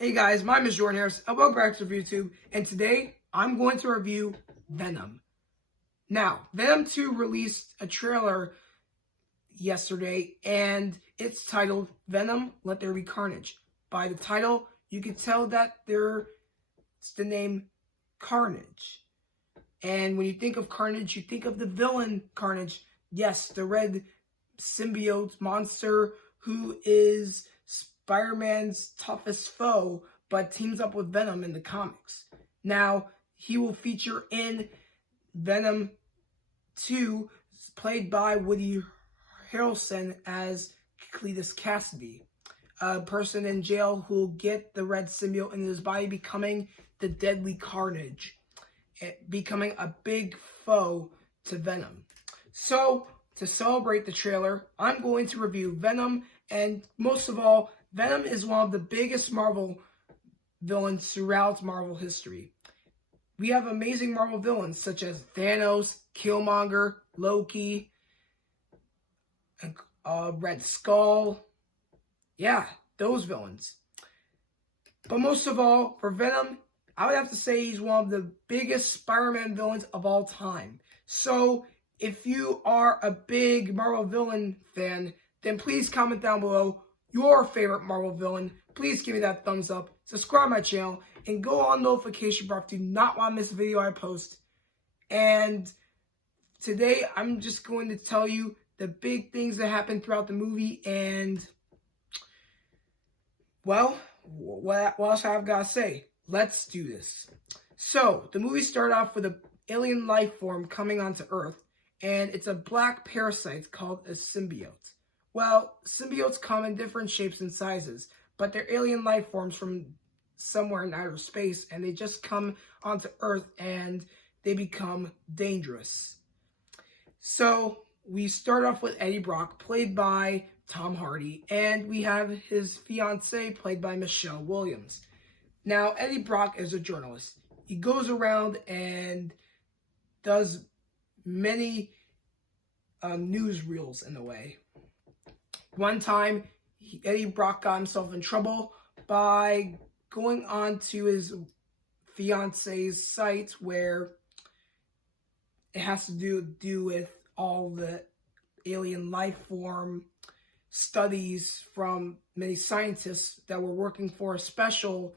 Hey guys, my name is Jordan Harris, and welcome back to YouTube. And today, I'm going to review Venom. Now, Venom 2 released a trailer yesterday, and it's titled Venom, Let There Be Carnage. By the title, you can tell that it's the name Carnage. And when you think of Carnage, you think of the villain Carnage. Yes, the red symbiote monster who is Spider-Man's toughest foe, but teams up with Venom in the comics. Now, he will feature in Venom 2, played by Woody Harrelson as Cletus Cassidy, a person in jail who will get the red symbiote in his body, becoming the deadly Carnage, becoming a big foe to Venom. So, to celebrate the trailer, I'm going to review Venom, and most of all, Venom is one of the biggest Marvel villains throughout Marvel history. We have amazing Marvel villains such as Thanos, Killmonger, Loki, Red Skull. Yeah, those villains. But most of all, for Venom, I would have to say he's one of the biggest Spider-Man villains of all time. So, if you are a big Marvel villain fan, then please comment down below your favorite Marvel villain. Please give me that thumbs up, subscribe to my channel, and go on notification bar if you do not want to miss a video I post. And today, I'm just going to tell you the big things that happened throughout the movie, and, well, what else I've got to say? Let's do this. So, the movie started off with an alien life form coming onto Earth, and it's a black parasite called a symbiote. Well, symbiotes come in different shapes and sizes, but they're alien life forms from somewhere in outer space, and they just come onto Earth and they become dangerous. So, we start off with Eddie Brock, played by Tom Hardy, and we have his fiancée, played by Michelle Williams. Now, Eddie Brock is a journalist. He goes around and does many newsreels in a way. One time, Eddie Brock got himself in trouble by going on to his fiance's site where it has to do with all the alien life form studies from many scientists that were working for a special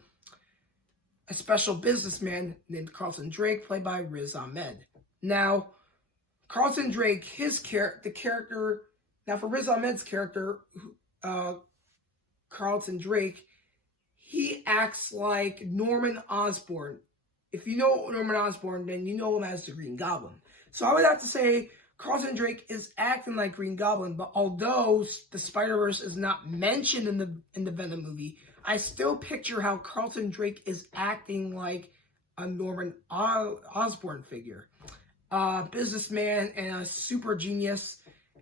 businessman named Carlton Drake, played by Riz Ahmed. Now, Carlton Drake, for Riz Ahmed's character, Carlton Drake, he acts like Norman Osborn. If you know Norman Osborn, then you know him as the Green Goblin. So I would have to say Carlton Drake is acting like Green Goblin, but although the Spider-Verse is not mentioned in the Venom movie, I still picture how Carlton Drake is acting like a Norman Osborn figure. Businessman and a super genius,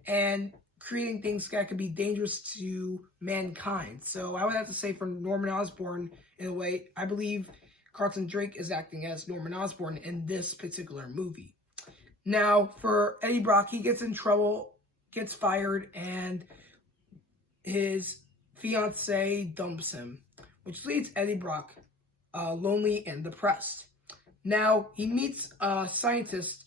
and creating things that could be dangerous to mankind. So I would have to say for Norman Osborn, in a way, I believe Carlton Drake is acting as Norman Osborn in this particular movie. Now, for Eddie Brock, he gets in trouble, gets fired, and his fiancée dumps him, which leaves Eddie Brock lonely and depressed. Now, he meets a scientist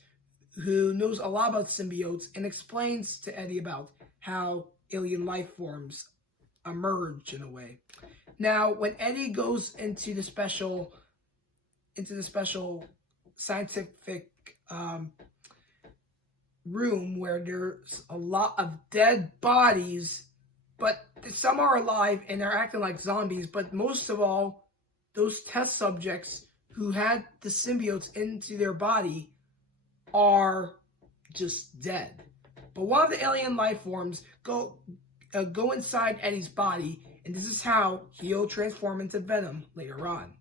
who knows a lot about symbiotes and explains to Eddie about how alien life forms emerge in a way. Now, when Eddie goes into the special scientific room where there's a lot of dead bodies, but some are alive and they're acting like zombies, but most of all, those test subjects who had the symbiotes into their body are just dead. But one of the alien life forms go inside Eddie's body, and this is how he'll transform into Venom later on.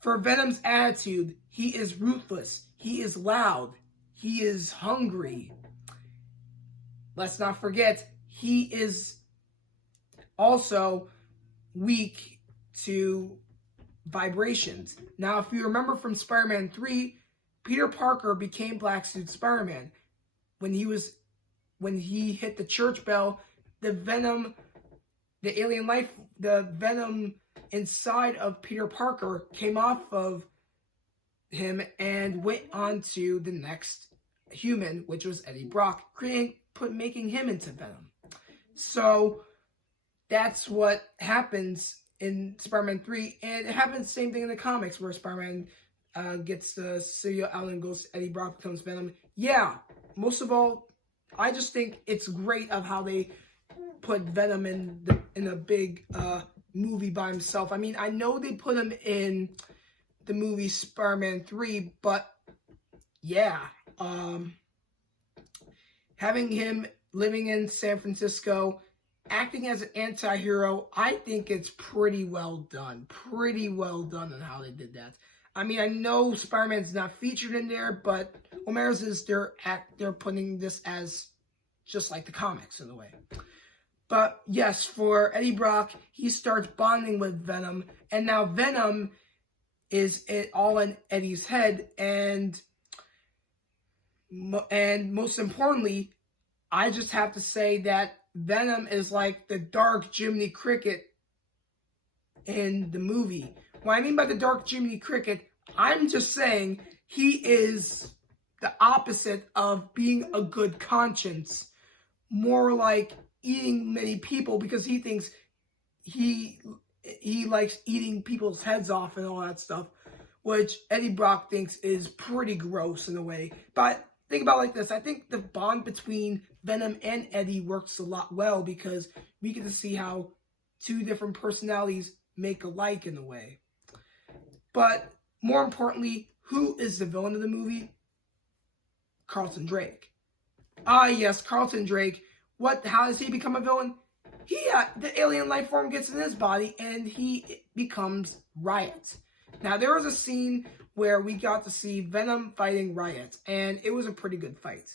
For Venom's attitude, he is ruthless, he is loud, he is hungry. Let's not forget, he is also weak to vibrations. Now, if you remember from Spider-Man 3, Peter Parker became Black Suit Spider-Man. When he hit the church bell, the Venom inside of Peter Parker came off of him and went on to the next human, which was Eddie Brock, making him into Venom. So that's what happens in Spider-Man 3, and it happens the same thing in the comics where Spider-Man gets the serial out and goes to Eddie Brock, becomes Venom. Yeah, most of all, I just think it's great of how they put Venom in a big movie by himself. I mean, I know they put him in the movie Spider-Man 3, but yeah, having him living in San Francisco, acting as an anti-hero, I think it's pretty well done. Pretty well done on how they did that. I mean, I know Spider-Man's not featured in there, but what matters is they're putting this as just like the comics in a way. But yes, for Eddie Brock, he starts bonding with Venom, and now Venom is all in Eddie's head, and most importantly, I just have to say that Venom is like the dark Jiminy Cricket in the movie. What I mean by the dark Jiminy Cricket, I'm just saying he is the opposite of being a good conscience. More like eating many people because he thinks he likes eating people's heads off and all that stuff, which Eddie Brock thinks is pretty gross in a way. But think about it like this. I think the bond between Venom and Eddie works a lot well because we get to see how two different personalities make alike in a way. But more importantly, who is the villain of the movie? Carlton Drake. Ah, yes, Carlton Drake. How does he become a villain? The alien life form gets in his body and he becomes Riot. Now, there was a scene where we got to see Venom fighting Riot, and it was a pretty good fight.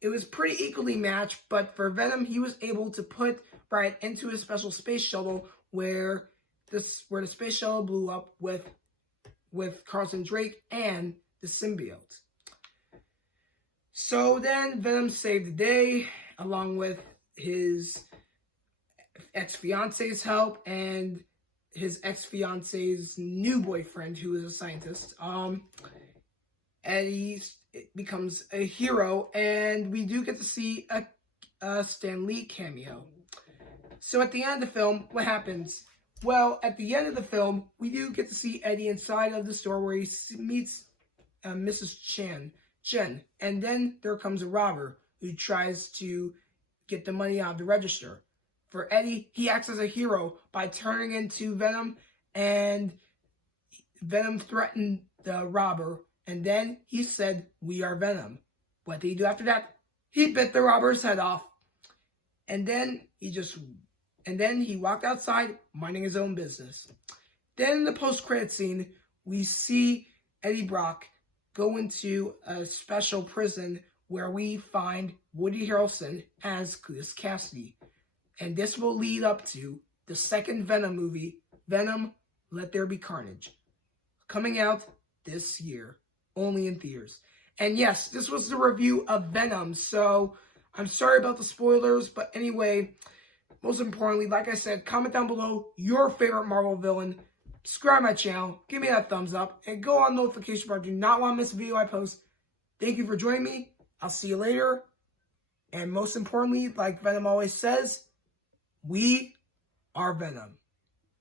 It was pretty equally matched, but for Venom, he was able to put Riot into a special space shuttle where the space shuttle blew up with Carlton Drake and the symbiote. So then Venom saved the day, along with his ex-fiance's help and his ex-fiance's new boyfriend, who is a scientist. Eddie becomes a hero, and we do get to see a Stan Lee cameo. So at the end of the film, what happens? Well, at the end of the film, we do get to see Eddie inside of the store where he meets Mrs. Chen, and then there comes a robber who tries to get the money out of the register. For Eddie, he acts as a hero by turning into Venom, and Venom threatened the robber, and then he said, "We are Venom." What did he do after that? He bit the robber's head off, and then he walked outside, minding his own business. Then in the post-credit scene, we see Eddie Brock go into a special prison where we find Woody Harrelson as Cletus Cassidy. And this will lead up to the second Venom movie, Venom, Let There Be Carnage, coming out this year, only in theaters. And yes, this was the review of Venom, so I'm sorry about the spoilers, but anyway, most importantly, like I said, comment down below your favorite Marvel villain, subscribe my channel, give me that thumbs up, and go on notification bar. Do not want to miss a video I post. Thank you for joining me. I'll see you later. And most importantly, like Venom always says, we are Venom.